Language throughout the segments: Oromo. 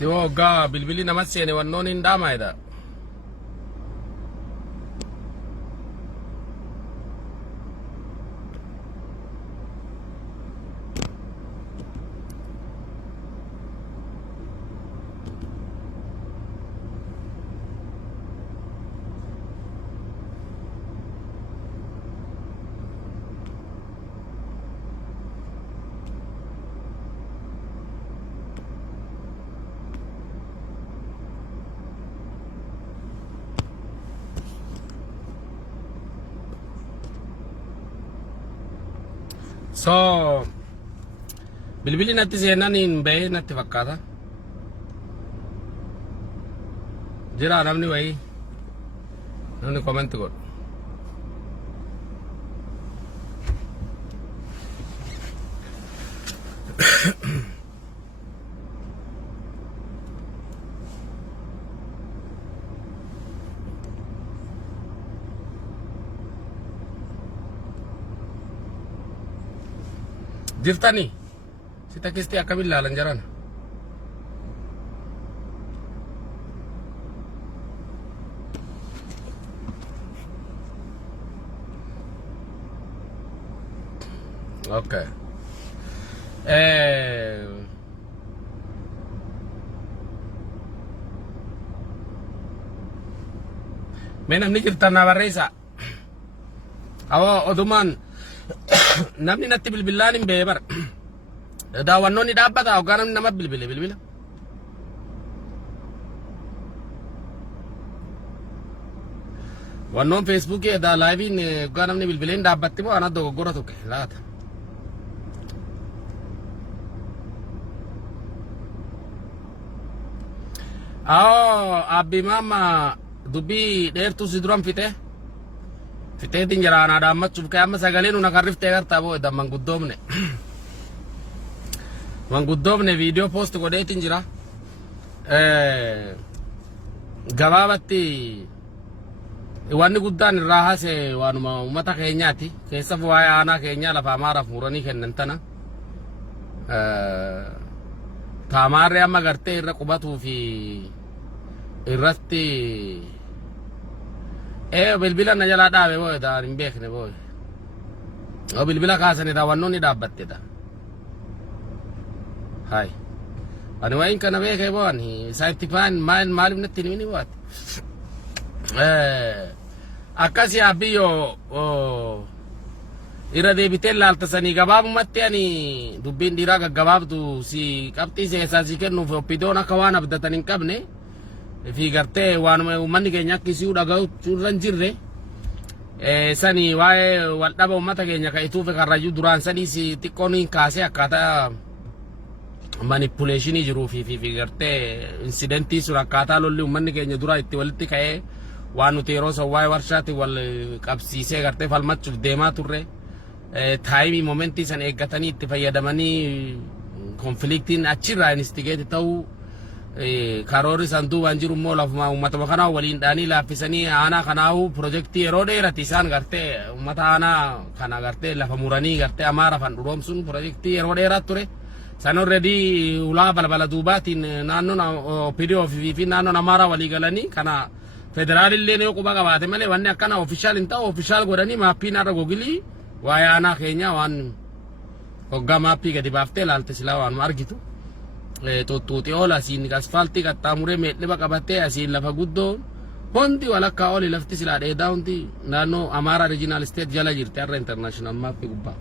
Si woggaa bilbilli namatti seene wannoon hin dhaamaayedha. So bilbilli natti seenan hin bahe natti fakkaata. Jira namni wayii namni comment godhu. Jirtani si tekisti akkamiin ilaalan jiran. Okay. Mee namni jirtan na barreessa. Awoo odumaan namni natti bilbilaan hin beebar. Daawwannoonni dhaabbata hoggaa namni nama bilbila. Wannoon Facebook da live hoggaa namni bilbileen dhaabbatti moo ana dogoggora tokko laata. Abbi mama dubbii dheertuu si duran fiteetiin jira ana dhaammachuuf ka'e amma sagaleen una karriftee gartaa boo edda manguddoomne viidiyoo post godheetiin jira. Gabaabatti wanni guddaan irraa haase waanuma uummata keenyaati. Keessaf waa'ee aanaa keenyaa lafa amaaraaf muranii kennan tana. Taamaarree amma gartee irra qubatuu fi irratti bilbila na jalaa dhaabe boo daan hin beekne boo. Bilbila kaasanii daawwannoonni dhaabbattedha. Hai. Ani waa'in kana beekee boo ani saayintifaan maaliif natti himini booti. Akkasii abbiyyoo irra deebitee laaltasanii gabaabumatti ani dubbiin dhiiraa gaggabaabdu si qabxii seesaa si kennuuf oppidoon akka waan abdatan hin qabne. Fi gartee waanuma uummanni keenya akkisii dhaga'u irra hin jirre sani waa'ee wal dhaba uummata keenya ka'ituuf karrayyuu duraan saniis xiqqoon hin kaasee akkaataa manipuleeshinii jiruu fi gartee insidentii sun akkaataa lolli uummanni keenya dura itti walitti ka'ee waan nuti yeroo san waa'ee warshaatti wal qabsiisee gartee falmachuuf deemaa turre taayimii momentii san eeggatanii itti fayyadamanii konfliktiin achirraa instigeeti ta'uu karoori santuu waan jiru immoo lafuma uummatuma kanaa waliin dhaanii laaffisanii aanaa kanaahu pirojektii yeroo dheerati isaan gartee uummata aanaa kana gartee lafa muranii gartee amaara fan dhuroomsuun pirojektii yeroo dheeraa ture. San already ulaa balbala duubaatiin naannoon OPDO fi naannoon amaaraa walii galanii kana federaalillee yoo quba qabaate malee wanni akkana ofishaal hin ta'u ofishaal godhanii maappii narra gogilii waa'ee aanaa keenya waan hoggaa maappii gadi baaftee laalte silaa waan argitu. Tuttuuti oola asiin asfaaltii qaxxaamuree meedhiba qabattee asiin lafa guddoo hundi walakkaa oli lafti silaa dheedaa hundi naannoo Amaaraa Regional State jala jirti har'a international maappii gubbaa.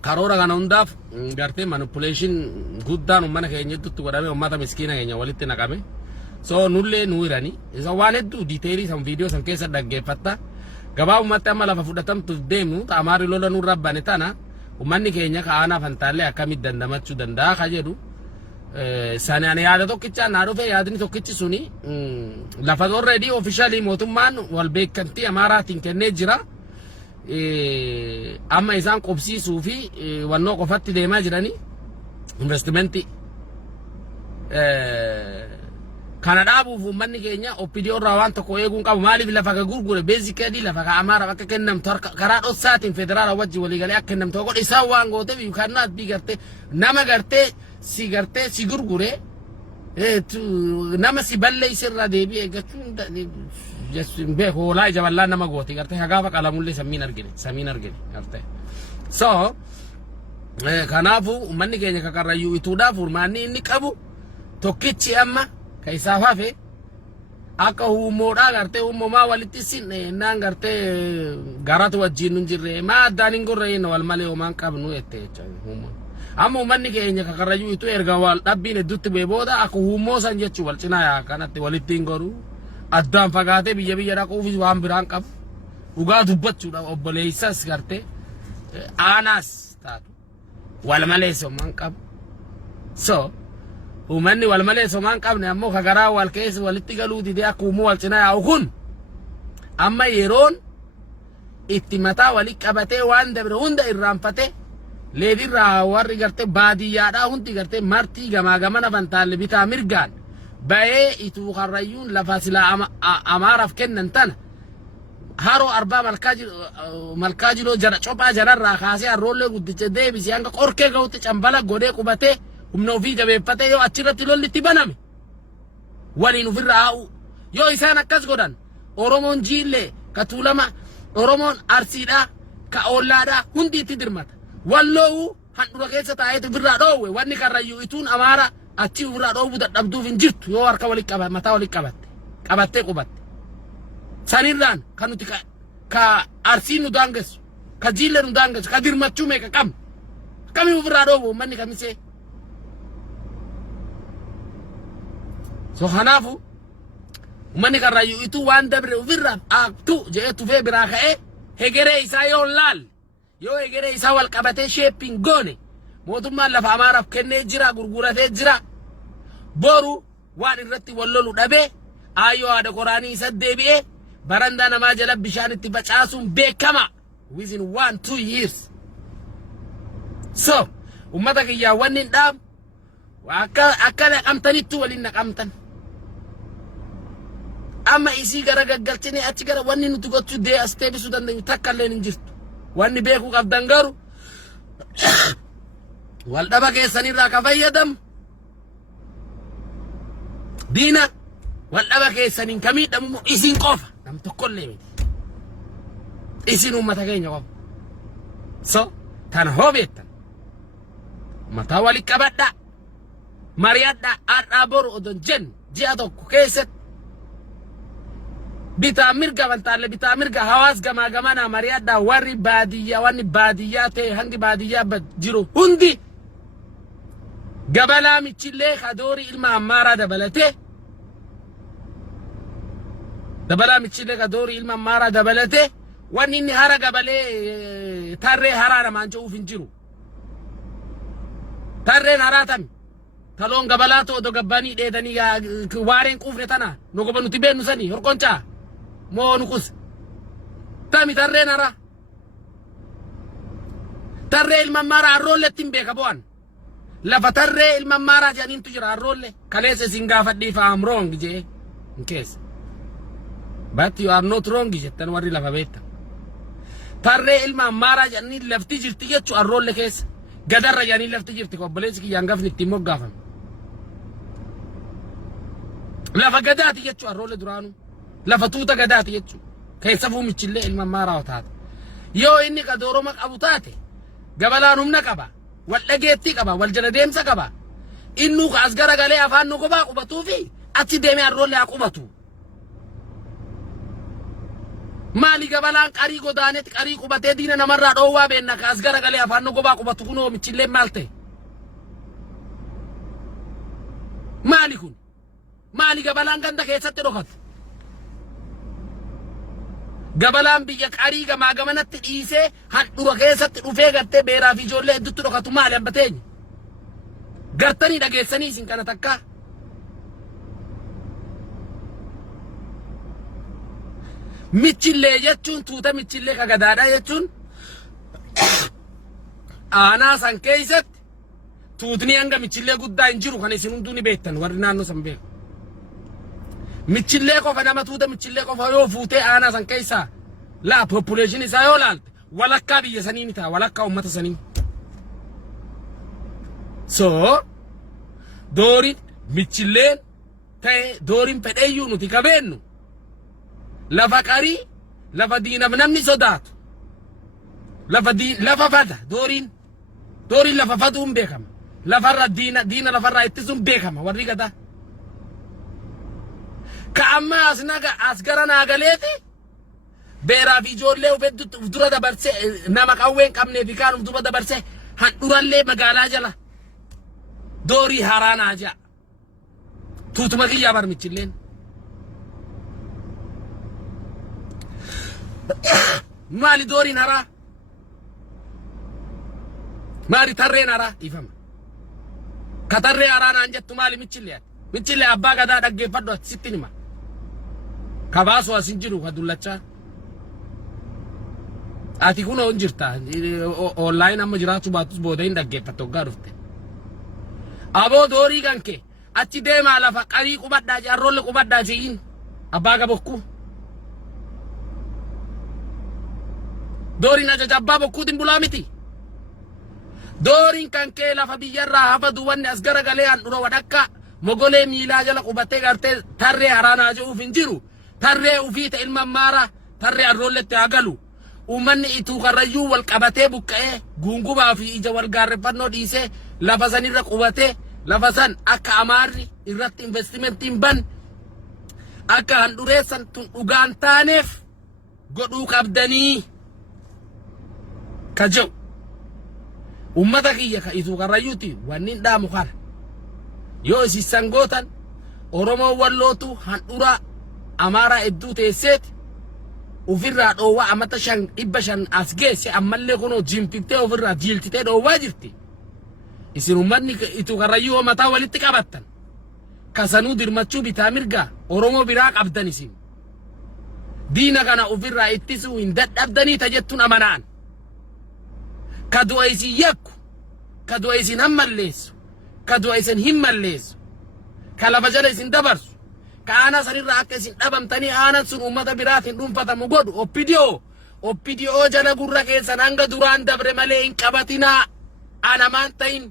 Karoora kana hundaaf gartee manipulation guddaan uummata keenya hedduutti godhame uummata miskiina keenya walitti naqame. So nullee nu hirani isa waan hedduu diiteelii san viidiyoo san keessa dhaggeeffatta. Gabaabumatti amma lafa fudhatamtuuf deemnu Amaarri lola nurra bane tana. Uummanni keenya ka'aanaaf hantaallee akkamitti dandamachuu danda'a ka jedhu sanaan yaada tokkichaan naa dhufe yaadni tokkichi suni lafa already officially mootummaan wal beekantii Amaaraatiin kennee jira. Amma isaan qobsiisuu fi wannoo qofatti deemaa jiranii investimentii kana dhaabuuf uummanni keenya OPDO irraa waan tokko eeguun qabu maaliif lafa ka gurgure basically lafa ka Amaaraaf akka kennamtu karaa dhossaatiin federaala wajji walii galee akka kennamtu godhe isaan waan gooteef kannat bi gartee nama gartee si gartee si gurgure nama si balleessirra deebi'ee gachuun jechuun beeku hoolaa ija bal'aa nama gooti gartee hagaafa qalamullee samiin argine gartee so kanaafu uummanni keenya kakarrayyuu ituudhaaf furmaanni inni qabu tokkichi amma ka isaaf hafe akka huumoodhaa gartee uumamaa walitti naan gartee garatu wajjin nun jirre maa addaan hin gorreen wal malee homaan qabnu jettee jechuudha. Amma uummanni keenya kakarrayyuu itu erga wal dhabbiin hedduutti bu'ee booda akka huumoo san jechuu wal cinaa kanatti walitti hin goru addaan fagaatee biyya dhaquufis waan biraan qabu dhugaa dubbachuudhaaf obboleessas gartee aanaas taatu wal malee sommaan qabu so uummanni wal malee sommaan qabne ammoo kagaraa wal keessa walitti galuu didee akka huumoo wal cinaa yaa'u kun amma yeroon itti mataa walitti qabatee waan dabre hunda irraanfatee leedirraa warri gartee baadiyyaadhaa hundi gartee martii gamaa gamana bantaalle bitaa mirgaan ba'ee ituu karrayyuun lafa silaa amaaraaf kennan tana haroo arbaa malkaa jiroo jara cophaa jararraa kaasee harroollee guddicha deebisee hanga qorkee ga'utti cambala godhee qubatee humna ofii jabeeffatee yoo achirratti lolli itti baname waliin ofirraa haa'u yoo isaan akkas godhan Oromoon jiillee ka Tuulama Oromoon Arsiidhaa ka Ollaadhaa hundi itti dirmata walloo handura keessa taa'ee ofirraa dhoowwe wanni karrayyuu ituun amaara achi ofirraa dhoowwu dadhabduuf hin jirtu yoo harka walitti qabatte mataa walitti qabattee qubatte sanirraan kan nuti ka Arsii nu daangessu ka jiillee nu daangessu ka dirmachuu meeqa qabna kamii ofirraa dhoowwu manni kamisee so kanaafu manni karrayyuu ituu waan dabre ofirraa aktu jedhee tufee biraa ka'ee hegeree isaa yoo laal yoo hegeree isaa wal qabatee sheeppiin goone mootummaan lafa amaaraaf kennee jira gurguratee jira boru waan irratti wal lolu dhabee ayyoo haadha qoraanii isa deebi'ee barandaa namaa jala bishaan itti facaasuun beekama within 1-2 years so ummata kiyyaa wanni hin dhaabu akka naqamtanitti waliin naqamtan amma isii gara gaggalchine achi gara wanni nuti gochuu dee as deebisuu dandeenyu takka illee hin jirtu wanni beekuu qabdan garuu wal dhaba keessanirraa ka fayyadamu diina wal dhaba keessaniin ka miidhamu isin qofa nam tokkollee miti isin uummata keenya qofa so tana hoo beektan mataa wali qabadhaa mari'adhaa har'aa boru odon jennu ji'a tokko keessatti bitaa mirga bantaalle bitaa mirga hawaas gamaa gamana mari'adhaa warri baadiyyaa wanni baadiyyaa ta'e hangi baadiyyaa jiru hundi gabalaa michillee kadoorii ilma ammaaraa dabalatee wanni inni hara gabalee tarree haraa namaan je'uuf hin jiru tarreen haraa tami taloon gabalaa ta'u odo gabbanii dheedanii waareen quufne tana nu goba nuti beennu sanii horqoncaa moo nuqus tami tarreen haraa tarree ilma ammaaraa harroolletti hin beeka bo'an lafa tarree ilma ammaaraa jedhaniintu jira harroolle kaleessa isin gaafadhiif am wrong jee in case but you are not wrong jettan warri lafa beektan tarree ilma ammaaraa jedhanii lafti jirti jechuu harroolle keessa gadarra jedhanii lafti jirti obboleessi kiyyaan gafni ittiin moggaafame lafa gadaati jechuu harroolle duraanuu lafa tuuta gadaati jechuu keessa fuumichillee ilma ammaaraa taate yoo inni qadooroma qabu taate gabalaan humna qaba wal dhageettii qaba wal jala deemsa qaba innuu ka as garagalee afaan nu kophaa qubatuu fi achi deemee harroollee haa qubatu maali gabalaan qarii godaanetti qarii qubatee diina namarraa dhoowwaa beenna ka as garagalee afaan nu kophaa qubatu kunoo michillee maal ta'e maali kun maali gabalaan ganda keessatti dhokatu gabalaan biyya qarii gamaa gamanatti dhiisee handhura keessatti dhufee gartee beeraa fi ijoollee hedduutti dhokatu maali hambateenya gartanii dhageessanii isin kana takkaa michillee jechuun tuuta michillee ka gadaadhaa jechuun aanaa san keessatti tuutni hanga michillee guddaa hin jiru kan isin hunduu ni beektan warri naannoo san beeku michillee qofa nama tuuta michillee qofa yoo fuutee aanaa san keessaa la population isaa yoo laalte walakkaa biyya sanii ni ta'a walakkaa uummata sanii so doorin michilleen ta'e doorin fedheeyyuu nuti kabeennu lafa qarii lafa diinaf namni sodaatu lafa fada doorin lafa faduun beekama lafarra diina lafarraa ittisuun beekama warri gadaa ka amma as gara naagaleeti beeraa fi ijoollee uf dura dabarse nama qawween qabnee fi kaan uf dura dabarse handhurallee magaalaa jala doorii haraanaa jaa tuutuma kiyyaa barmichilleen maali dooriin haraa maali tarreen haraa dhiifama ka tarree haraanaan jettu maali michillee abbaa gadaa dhaggeeffadhu sitti nima ka baasu asin jiru ka dullachaa ati kun on jirta online amma jiraatu baatus booda hin dhaggeeffattu hoggaa dhufte aboo doorii kanke achi deemaa lafa qarii qubadhaa jaarrolle qubadhaa jiin abbaa gabokku doorin ajaja abbaa bokkuutin bulaa miti doorin kankee lafa biyyarraa hafa duwanni as gara galee handhura wadhakka mogolee miilaa jala qubattee gartee tarree haraanaa je'uuf hin jiru tarree ufii ta ilma maara tarree arrolletti haa galu ummanni ituu karrayyuu wal qabatee buqqa'ee guungubaa fi ija wal gaarreffannoo dhiisee lafa sanirra qubatee lafa san akka amaarri irratti investimentiin ban akka handhureessan tun dhugaan taaneef godhuu qabdanii ka jedhu ummata kiyya ka ituu karrayyuuti wannin dhaamu kana yoo isiisan gootan oromoo wallootu handhura amaaraa hedduu teesseeti ufirraa dhoowwaa amata 500 as geesse ammallee kunoo jimpiftee ofirraa jiiltitee dhoowwaa jirti isin ummanni ituu karrayyuu mataa walitti qabattan kasanuu dirmachuu bitaa mirgaa oromoo biraa qabdan isin diina kana ofirraa ittisuu hin dadhabdanii tajettuun amanaan ka du'a isin yakku ka du'a isin hammalleessu ka du'a isin hin malleessu ka lafa jala isin dabarsu ka aanaa sanirraa akka isin dhabamtanii aanaan sun ummata biraatiin dhuunfatamu godhu oppidiyoo jala gurra keessan hanga duraan dabre malee hin qabatinaa anamaan ta'in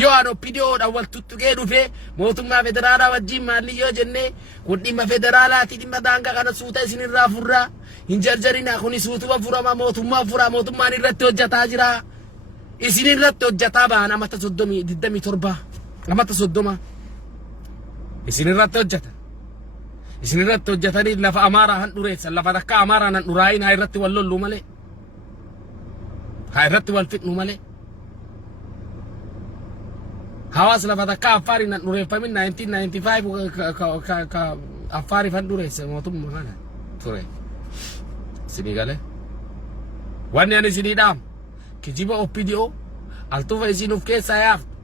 yoo an oppidiyoodhaan wal tuttuqee dhufee mootummaa federaalaa wajjin maalli yoo jennee kun dhimma federaalaati dhimma daangaa kana suuta isinirraa furraa hin jarjarinaa kuni suutuma furama mootummaa furaa mootummaan irratti hojjataa jira isin irratti hojjataa ba'an amata 27 amata 30 isin irratti hojjata isin irratti hojjatanii lafa amaaraa handhureessan lafa takka amaaraa handhuraayin haa irratti wal lollu malee haa irratti wal fixnu malee hawaas lafa takka affaarii handhureeffamin 1995 ka affaarii handhureesse mootummaa kana ture isinii galee wanni ani isinii dhaamu kijiba oppidiyoo altufa isin uf keessaa yaaftu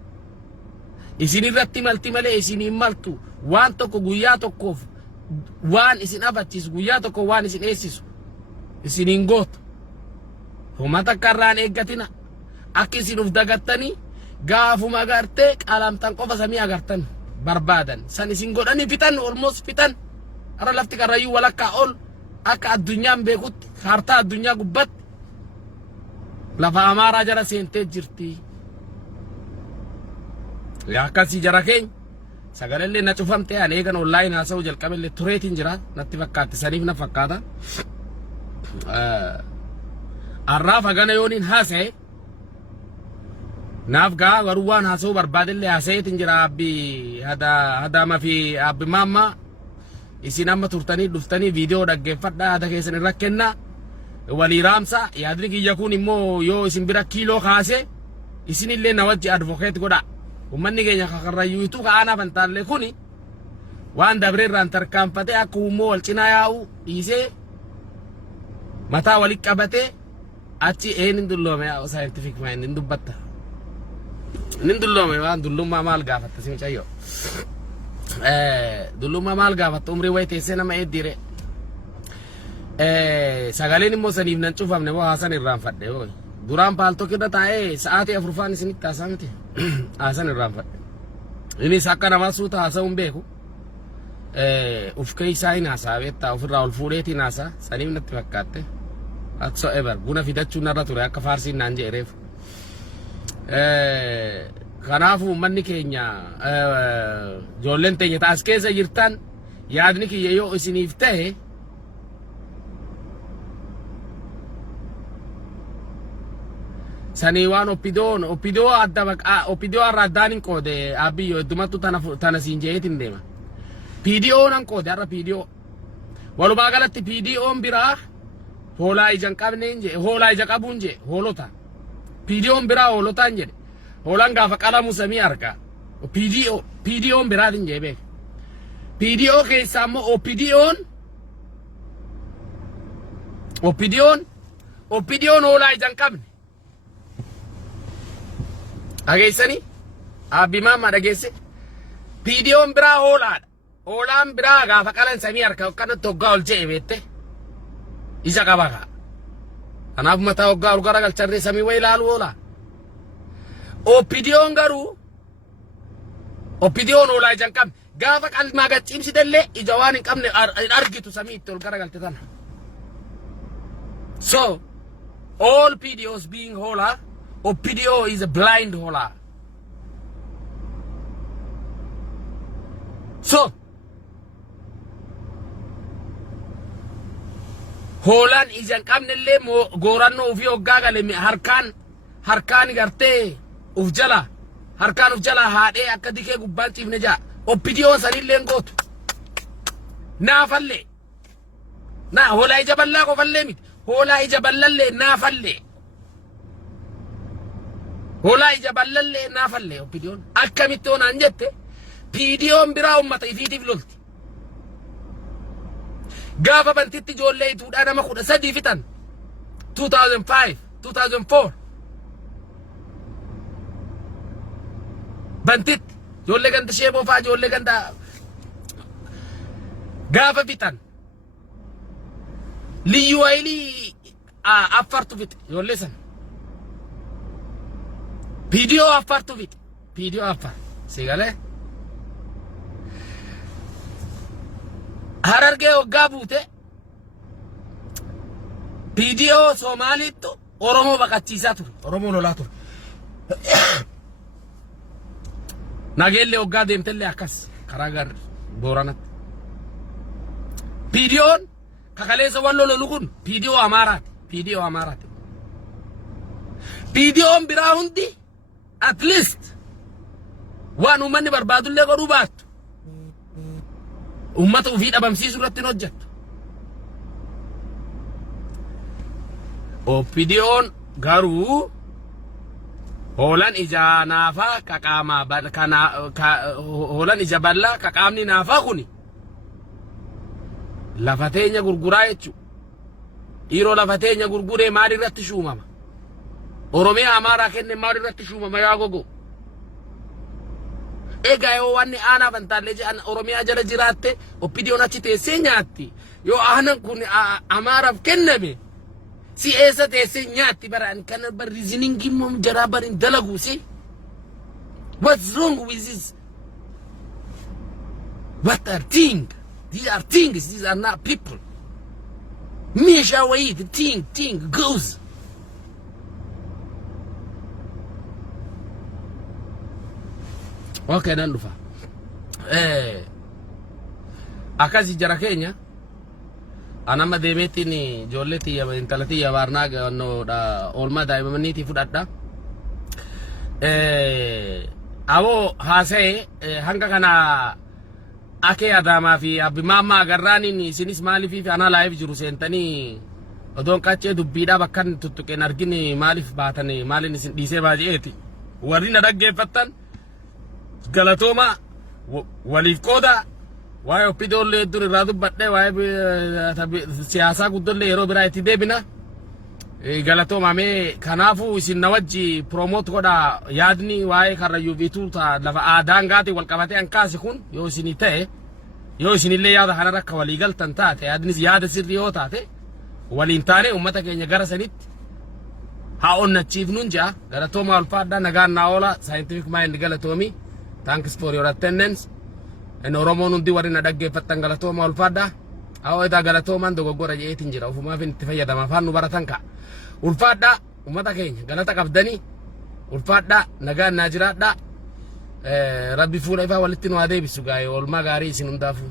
isin irratti malti malee isin hin maltu waan tokko guyyaa tokkoof waan isin abachiisu guyyaa tokko waan isin eessisu isin hin gootu humata karraan eeggatina akka isin uf dagattanii gaafuma agartee qalamtan qofa samii agartan barbaadan san isin godhanii fitan olmoos fitan ara lafti karrayyuu walakkaa ol akka addunyaan beekutti hartaa addunyaa gubbatti lafa amaaraa jala seentee jirti akkasii jara keenya sagalee na cufamtee ani eegan online haasa'uu jalqabellee tureetiin jira natti fakkaatti saniif na fakkaata arraaf hagana yooniin haasa'e naaf gaa garuu waan haasa'uu barbaadellee haasa'eetiin jira abbi hadaama fi abbi maammaa isin amma turtanii dhuftanii viidiyoo dhaggeeffadhaa yaada keessan irra kennaa walii raamsa yaadni kiyya kun immoo yoo isin bira kiiloo kaase isinillee na wajji advocate godha ummanni keenya karrayyuutu kaana fantaalle kuni waan dabreerraan tarkaanfatee akka ummoo wal cinaa yaa'u dhiisee mataa walitti qabatee achi hin dulloome yaa'u scientific mind hin dubbatta hin dulloome waan dullummaa maal gaafatta sin cayyo dullummaa maal gaafatta umrii wayi teessee nama eeddiire sagaleen immoo saniif nan cufamne moo haasan irraanfadhe yoo duraan paaltokirra taa'ee sa'aatii 4 faan isinitti haasaa miti haasan irraanfadhe innis akka namaa suuta haasa'uun beeku uf keessaa hin haasaa beektaa ofirraa ol fuudheetiin haasaa saniif natti fakkaatte whatsoever buna fidachuun narra ture akka faarsiin naan jedheef kanaafu manni keenya ijoolleen teenya taas keessa jirtan yaadni kiyya yoo isiniif ta'e sanii waan oppidoo adda baqa oppidoo irraa addaan hin qoode abiyyo heddumattu tana siin jeetin deema PDO nan qoode har'a PDO walumaa galatti PDO'n biraa hoolaa ija qabneen je hoolaa ija qabuun je hoolota PDO'n biraa hoolotaan jedhe hoolaan gaafa qalamu samii argaa PDO'n biraatiin je beek PDO keessaa immoo Oppidiyoon hoolaa ija qabne dhageessanii abbi maamma dhageesse PDO'n biraa hoolaadha hoolaan biraa gaafa qalan samii argaa akkanatti hoggaa ol je'e beette ija qaba kaa kanaaf mataa hoggaa ol garagalcharree samii way ilaalu hoolaa Oppidiyoon garuu Oppidiyoon hoolaa ija hin qabne gaafa qalmaa gachiibsitallee ija waan hin qabne argitu samii itti ol garagalte tana so all PDOs being hola Oppidio is a blind hola so holan ija hin qabnellee goorannoo ufii hoggaa gale harkaan gartee uf jala harkaan uf jala haadhee akka dikee gubbaan ciifne jaa Oppidiyoon sanillee gootu naafallee na hoolaa ija ballaa qofallee miti hoolaa ija ballallee naafallee hoolaa ija ballallee naafallee Oppidiyoon akkamitti onaan jette PDO'n biraa ummata ifiitiif lolti gaafa bantitti ijoollee ituudhaa nama 13 fixan 2005 2004 bantitti ijoollee ganda sheeboo fa'aa ijoollee ganda gaafa fixan liyyuu hayilii affartu fixe ijoollee sana PDO affartu fixe PDO affar sigalee Harargee hoggaa buute PDO Somaaliittu Oromoo baqachiisaa ture Oromoo lolaa ture nageellee hoggaa deemtellee akkas karaa gar Booranatti PDO'n kakaleessa waan lolu kun PDO Amaaraati PDO'n biraa hundi at least waan uummanni barbaadullee godhuu baattu ummata ufii dhabamsiisuu irratti hin hojjettu Oppidiyoon garuu hoolan ija naafaa qaqaamaa hoolan ija ballaa qaqaamni naafaa kuni lafa teenya gurguraa jechu dhiiroo lafa teenya gurguree maal irratti shuumama Oromiyaa Amaaraa kenne maal irratti shuumama yaa gogo egaa yoo wanni aanaa bantaalee jedhan Oromiyaa jala jiraatte Oppidiyoon achi teessee nyaatti yoo aanan kun Amaaraaf kenname si eessa teessee nyaatti baraan kana bar reasoning immoo jaraa barin dalagu si what's wrong with this what are things these are things these are not people measure way the thing goes okay nan dhufa akasi jara keenya anama deemeetiin ijoolleetii intalatii yabaarnaa gannoodha oolmaa daa'imamaniitii fudhadha awoo haasa'e hanga kana akee adaamaa fi abbi maammaa agarraaniin isinis maaliif anaa laayif jiru seentanii odoon qachee dubbiidhaa bakkan tuttuqeen argini maaliif baatanii maaliin isin dhiisee baaje'eeti warri na dhaggeeffattan galatooma waliif qooda waa'ee Oppidiyoollee dur irraa dubbadhe waa'ee siyaasaa guddollee yeroo biraa itti deebina galatoomamee kanaafuu isin na wajji promote godha yaadni waa'ee karrayyuu biituu lafa aadaan gaati wal qabatee ankaasi kun yoo isinii ta'e yoo isinillee yaada kanarra akka walii galtan taate yaadnis yaada sirrii yoo taate waliin taane ummata keenya gara sanitti haa onnachiifnuun ja'a galatooma ulfaadhaa nagaan naa oola scientific mind galatoomi thanks for your attendance en Oromoon hundi warri na dhaggeeffattan galatooma ulfaadhaa haa edaa galatoomaan dogoggora je'eetiin jira ufumaaf itti fayyadama afaan nu baratan ka ulfaadhaa ummata keenya galata qabdanii ulfaadhaa nagaan naa jiraadhaa rabbi fuula ifaa walitti nu adeebisu gaa'e oolmaa gaarii isin hundaafu.